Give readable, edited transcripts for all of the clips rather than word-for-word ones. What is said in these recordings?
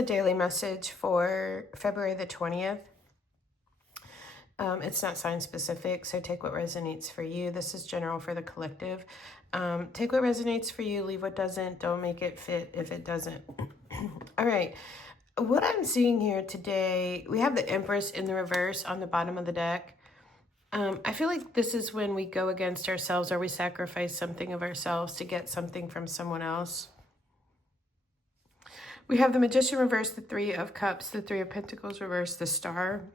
the daily message for February the 20th. It's not sign specific, so take what resonates for you. This is general for the collective. Take what resonates for you, leave what doesn't. Don't make it fit if it doesn't. All right. What I'm seeing here today, we have the Empress in the reverse on the bottom of the deck. I feel like this is when we go against ourselves or we sacrifice something of ourselves to get something from someone else. We have the Magician reverse, the Three of Cups, the Three of Pentacles reverse, the Star.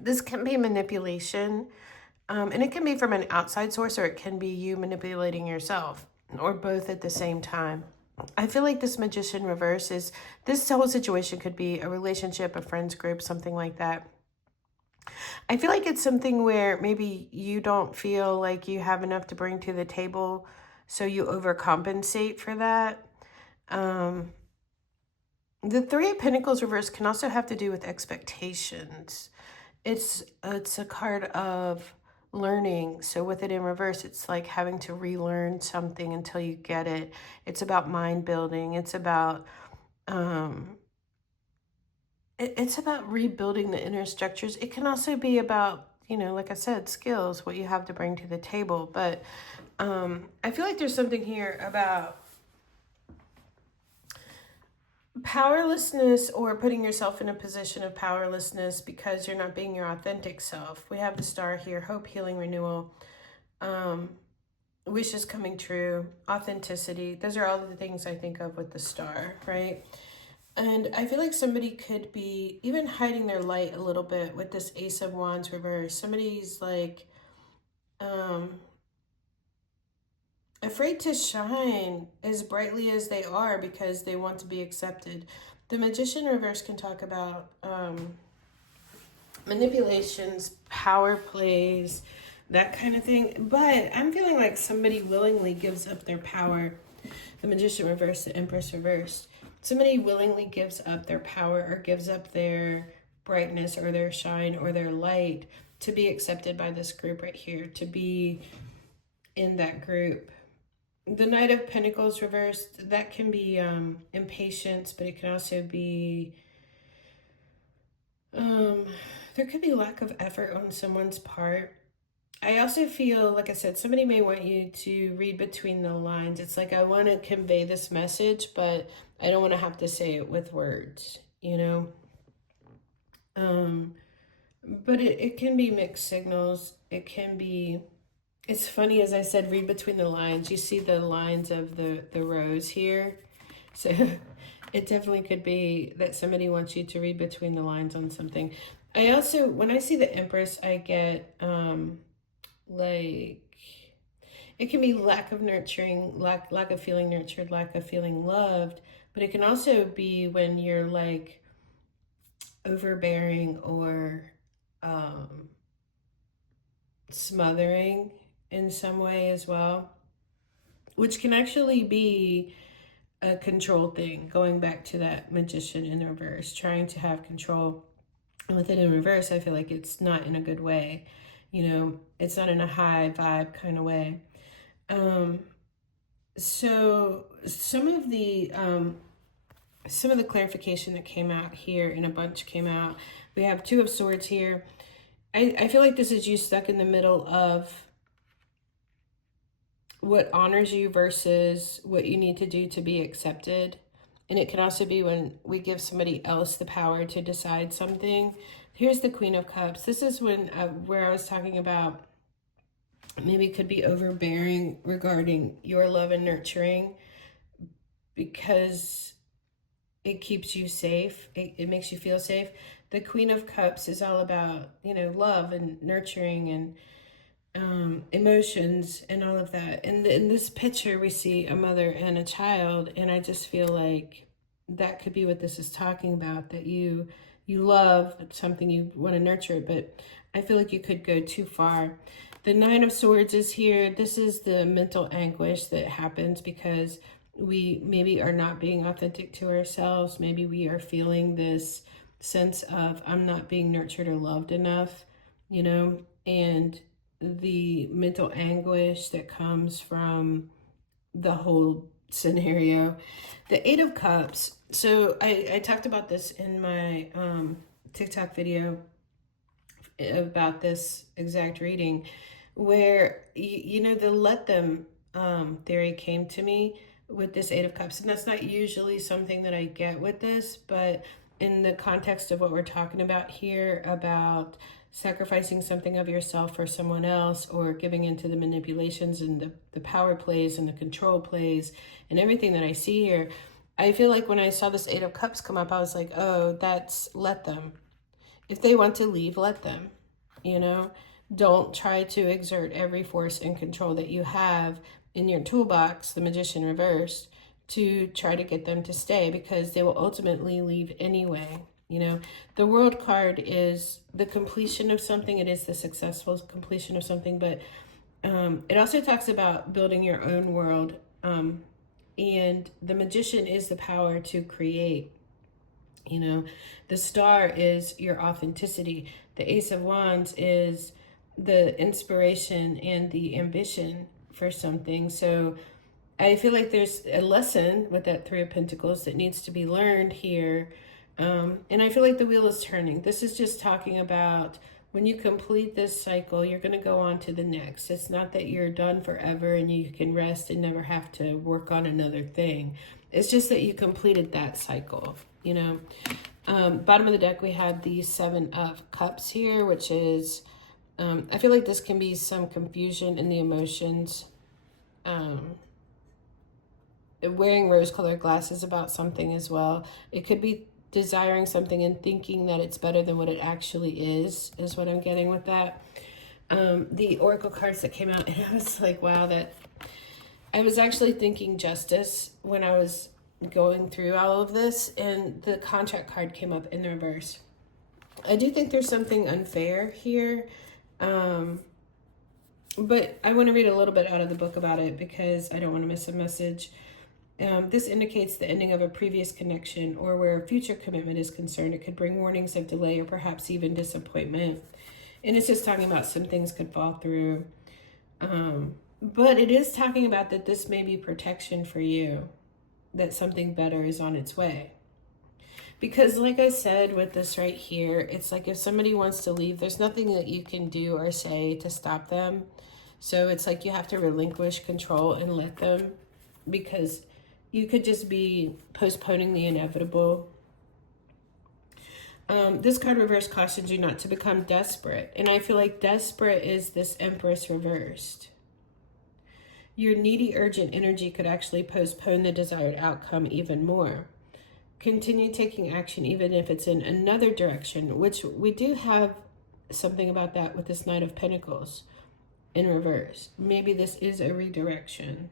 This can be manipulation, and it can be from an outside source, or it can be you manipulating yourself, or both at the same time. I feel like this Magician reverse is, this whole situation could be a relationship, a friends group, something like that. I feel like it's something where maybe you don't feel like you have enough to bring to the table, so you overcompensate for that. The Three of Pentacles reverse can also have to do with expectations. It's a card of learning. So with it in reverse, it's like having to relearn something until you get it. It's about mind building. It's about it's about rebuilding the inner structures. It can also be about, like I said, skills, what you have to bring to the table. But I feel like there's something here about powerlessness, or putting yourself in a position of powerlessness because you're not being your authentic self. We have the Star here, hope, healing, renewal, wishes coming true, authenticity. Those are all the things I think of with the Star, right? And I feel like somebody could be even hiding their light a little bit with this Ace of Wands reverse. Somebody's like afraid to shine as brightly as they are because they want to be accepted. The Magician reverse can talk about manipulations, power plays, that kind of thing. But I'm feeling like somebody willingly gives up their power. The Magician reverse, the Empress reversed. Somebody willingly gives up their power or gives up their brightness or their shine or their light to be accepted by this group right here, to be in that group. The Knight of Pentacles reversed, that can be impatience, but it can also be, there could be lack of effort on someone's part. I also feel, like I said, somebody may want you to read between the lines. It's like, I want to convey this message, but I don't want to have to say it with words, But it can be mixed signals. It can be, it's funny, as I said, read between the lines. You see the lines of the rose here. So it definitely could be that somebody wants you to read between the lines on something. I also, when I see the Empress, I get like, it can be lack of nurturing, lack of feeling nurtured, lack of feeling loved, but it can also be when you're like overbearing or smothering in some way as well, which can actually be a control thing, going back to that Magician in reverse, trying to have control. And with it in reverse, I feel like it's not in a good way. It's not in a high vibe kind of way. So some of the clarification that came out here in a bunch came out. We have Two of Swords here. I feel like this is you stuck in the middle of what honors you versus what you need to do to be accepted. And it can also be when we give somebody else the power to decide something. Here's the Queen of Cups. This is when where I was talking about maybe it could be overbearing regarding your love and nurturing, because it keeps you safe. It makes you feel safe. The Queen of Cups is all about, love and nurturing and emotions and all of that. And in this picture, we see a mother and a child. And I just feel like that could be what this is talking about, that you love something, you want to nurture it, but I feel like you could go too far. The Nine of Swords is here. This is the mental anguish that happens because we maybe are not being authentic to ourselves. Maybe we are feeling this sense of, I'm not being nurtured or loved enough, and the mental anguish that comes from the whole scenario. The Eight of Cups. So I talked about this in my TikTok video about this exact reading, where, you know, the let them theory came to me with this Eight of Cups. And that's not usually something that I get with this, but in the context of what we're talking about here, about sacrificing something of yourself for someone else, or giving into the manipulations and the power plays and the control plays and everything that I see here, I feel like when I saw this Eight of Cups come up, I was like, oh, that's let them. If they want to leave, let them, you know? Don't try to exert every force and control that you have in your toolbox, the Magician reversed, to try to get them to stay, because they will ultimately leave anyway. You know, the World card is the completion of something. It is the successful completion of something, but it also talks about building your own world. And the Magician is the power to create. You know, the Star is your authenticity. The Ace of Wands is the inspiration and the ambition for something. So I feel like there's a lesson with that Three of Pentacles that needs to be learned here. And I feel like the wheel is turning. This is just talking about when you complete this cycle, you're going to go on to the next. It's not that you're done forever and you can rest and never have to work on another thing. It's just that you completed that cycle, you know. Bottom of the deck, we have the Seven of Cups here, which is, I feel like this can be some confusion in the emotions. Wearing rose-colored glasses about something as well. It could be desiring something and thinking that it's better than what it actually is what I'm getting with that. The Oracle cards that came out, and I was like, wow, that I was actually thinking justice when I was going through all of this, and the contract card came up in the reverse. I do think there's something unfair here, but I want to read a little bit out of the book about it because I don't want to miss a message. This indicates the ending of a previous connection, or where a future commitment is concerned. It could bring warnings of delay or perhaps even disappointment. And it's just talking about some things could fall through. But it is talking about that this may be protection for you, that something better is on its way. Because like I said with this right here, it's like if somebody wants to leave, there's nothing that you can do or say to stop them. So it's like you have to relinquish control and let them, because you could just be postponing the inevitable. This card reverse cautions you not to become desperate. And I feel like desperate is this Empress reversed. Your needy, urgent energy could actually postpone the desired outcome even more. Continue taking action even if it's in another direction, which we do have something about that with this Knight of Pentacles in reverse. Maybe this is a redirection.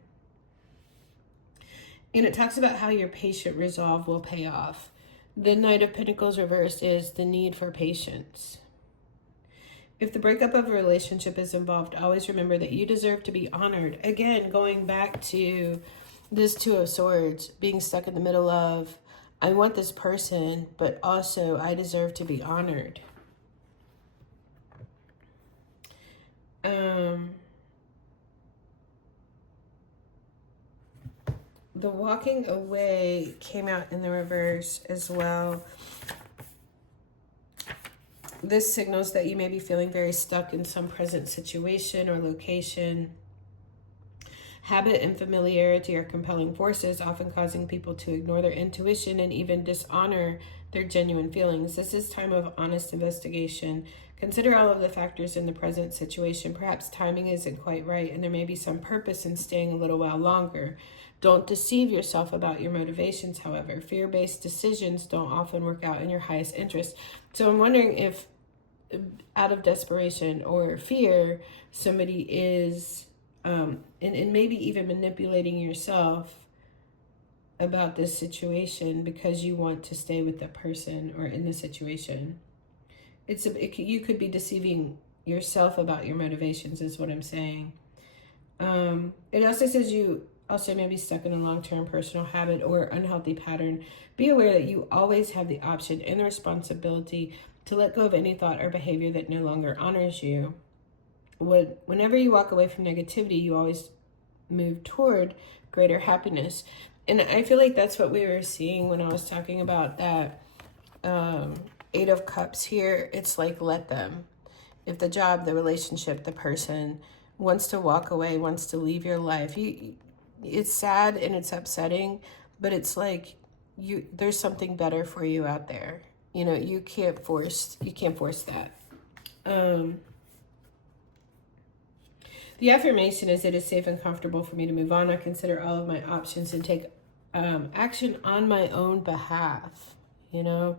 And it talks about how your patient resolve will pay off. The Knight of Pentacles reversed is the need for patience. If the breakup of a relationship is involved, always remember that you deserve to be honored. Again, going back to this Two of Swords, being stuck in the middle of, I want this person, but also I deserve to be honored. The walking away came out in the reverse as well. This signals that you may be feeling very stuck in some present situation or location. Habit and familiarity are compelling forces, often causing people to ignore their intuition and even dishonor their genuine feelings. This is time of honest investigation. Consider all of the factors in the present situation. Perhaps timing isn't quite right, and there may be some purpose in staying a little while longer. Don't deceive yourself about your motivations, however. Fear-based decisions don't often work out in your highest interest. So I'm wondering if, out of desperation or fear, somebody is, and maybe even manipulating yourself about this situation because you want to stay with that person or in the situation. You could be deceiving yourself about your motivations is what I'm saying. It also says you also may be stuck in a long-term personal habit or unhealthy pattern. Be aware that you always have the option and the responsibility to let go of any thought or behavior that no longer honors you. Whenever you walk away from negativity, you always move toward greater happiness. And I feel like that's what we were seeing when I was talking about that Eight of Cups here. It's like, let them. If the job, the relationship, the person wants to walk away, wants to leave your life, it's sad and it's upsetting, but it's like there's something better for you out there. You know, you can't force that. The affirmation is, it is safe and comfortable for me to move on. I consider all of my options and take action on my own behalf, you know.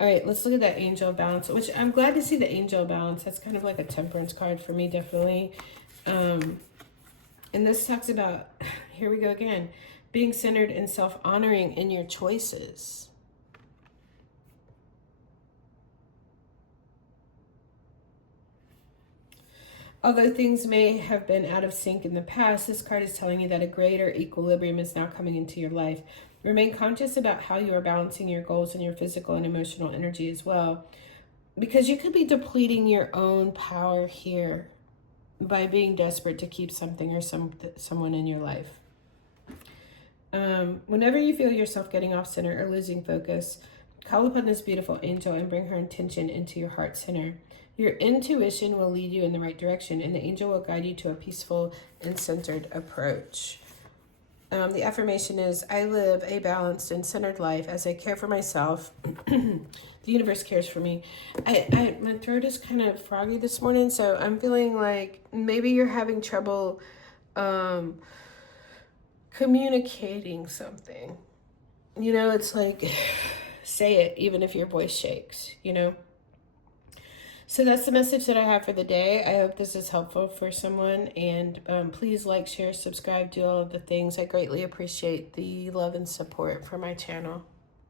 All right, let's look at that angel balance, which I'm glad to see the angel balance. That's kind of like a temperance card for me, definitely. And this talks about, here we go again, being centered and self-honoring in your choices. Although things may have been out of sync in the past, this card is telling you that a greater equilibrium is now coming into your life. Remain conscious about how you are balancing your goals and your physical and emotional energy as well, because you could be depleting your own power here by being desperate to keep something or someone in your life. Whenever you feel yourself getting off center or losing focus, call upon this beautiful angel and bring her intention into your heart center. Your intuition will lead you in the right direction, and the angel will guide you to a peaceful and centered approach. The affirmation is, I live a balanced and centered life as I care for myself. The universe cares for me. My throat is kind of froggy this morning, so I'm feeling like maybe you're having trouble communicating something. You know, it's like, say it, even if your voice shakes, you know. So that's the message that I have for the day. I hope this is helpful for someone, and please like, share, subscribe, do all of the things. I greatly appreciate the love and support for my channel.